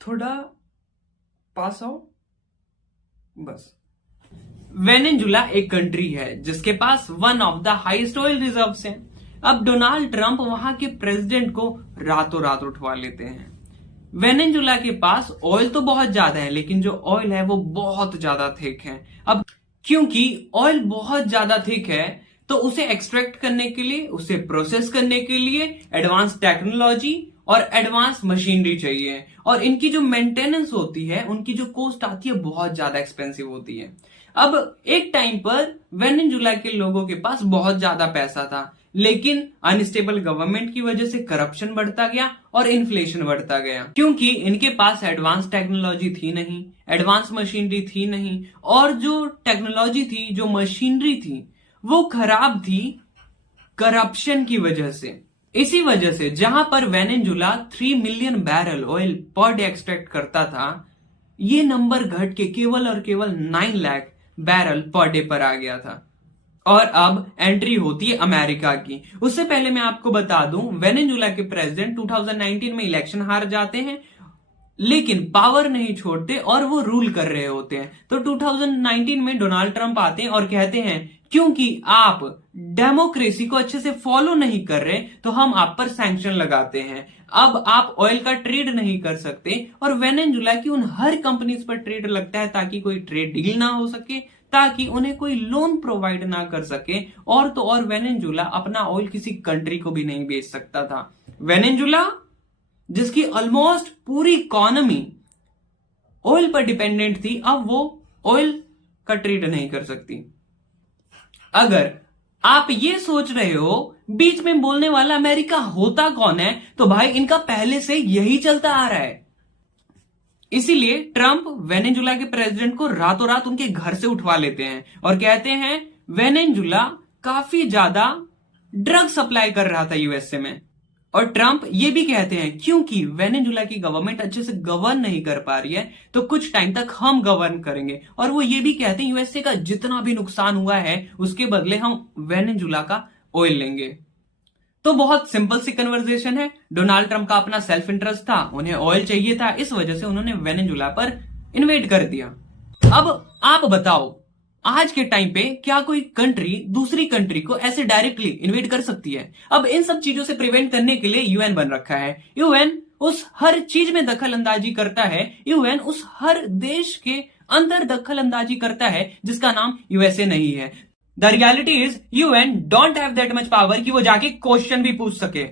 थोड़ा पास आओ बस। वेनेजुला एक कंट्री है जिसके पास one of the highest oil reserves हैं। अब डोनाल्ड ट्रंप वहां के प्रेसिडेंट को रातों रात उठवा लेते हैं। वेनेजुला के पास ऑयल तो बहुत ज्यादा है, लेकिन जो ऑयल है वो बहुत ज्यादा थिक है। अब क्योंकि ऑयल बहुत ज्यादा थिक है तो उसे एक्सट्रैक्ट करने के लिए, उसे प्रोसेस करने के लिए एडवांस टेक्नोलॉजी और एडवांस मशीनरी चाहिए, और इनकी जो मेंटेनेंस होती है, उनकी जो कॉस्ट आती है, बहुत ज्यादा एक्सपेंसिव होती है। अब एक टाइम पर वेनेजुला के लोगों के पास बहुत ज्यादा पैसा था, लेकिन अनस्टेबल गवर्नमेंट की वजह से करप्शन बढ़ता गया और इन्फ्लेशन बढ़ता गया, क्योंकि इनके पास एडवांस टेक्नोलॉजी थी नहीं, एडवांस मशीनरी थी नहीं, और जो टेक्नोलॉजी थी, जो मशीनरी थी, वो खराब थी करप्शन की वजह से। इसी वजह से जहां पर Venezuela 3 million barrel oil per day extract करता था, ये नंबर घट के केवल और केवल 9 लाख बैरल पर डे पर आ गया था। और अब एंट्री होती है अमेरिका की। उससे पहले मैं आपको बता दूं, वेनेजुला के प्रेसिडेंट 2019 में इलेक्शन हार जाते हैं, लेकिन पावर नहीं छोड़ते और वो रूल कर रहे होते हैं। तो 2019 में डोनाल्ड ट्रंप आते हैं और कहते हैं, क्योंकि आप डेमोक्रेसी को अच्छे से फॉलो नहीं कर रहे तो हम आप पर सैंक्शन लगाते हैं। अब आप ऑयल का ट्रेड नहीं कर सकते, और वेनेजुला की उन हर कंपनीज पर ट्रेड लगता है ताकि कोई ट्रेड डील ना हो सके, ताकि उन्हें कोई लोन प्रोवाइड ना कर सके, और तो और वेनेजुला अपना ऑयल किसी कंट्री को भी नहीं बेच सकता था। वेनेजुला जिसकी ऑलमोस्ट पूरी इकोनॉमी ऑयल पर डिपेंडेंट थी, अब वो ऑयल का ट्रेड नहीं कर सकती। अगर आप ये सोच रहे हो बीच में बोलने वाला अमेरिका होता कौन है, तो भाई इनका पहले से यही चलता आ रहा है। इसीलिए ट्रंप वेनेजुला के प्रेसिडेंट को रातों रात उनके घर से उठवा लेते हैं और कहते हैं वेनेजुला काफी ज्यादा ड्रग सप्लाई कर रहा था यूएसए में। और ट्रंप ये भी कहते हैं, क्योंकि वेनेजुला की गवर्नमेंट अच्छे से गवर्न नहीं कर पा रही है, तो कुछ टाइम तक हम गवर्न करेंगे। और वो ये भी कहते हैं, यूएसए का जितना भी नुकसान हुआ है उसके बदले हम वेनेजुला का ऑयल लेंगे। तो बहुत सिंपल सी कन्वर्सेशन है। डोनाल्ड ट्रंप का अपना सेल्फ इंटरेस्ट था, उन्हें ऑयल चाहिए था, इस वजह से उन्होंने वेनेजुला पर इन्वेड कर दिया। अब आप बताओ, आज के टाइम पे क्या कोई कंट्री दूसरी कंट्री को ऐसे डायरेक्टली इन्वेड कर सकती है? अब इन सब चीजों से प्रिवेंट करने के लिए यूएन बन रखा है। यूएन उस हर चीज में दखल अंदाजी करता है, यूएन उस हर देश के अंदर दखल अंदाजी करता है जिसका नाम यूएसए नहीं है। The reality is UN don't have that much power कि वो जाके क्वेश्चन भी पूछ सके।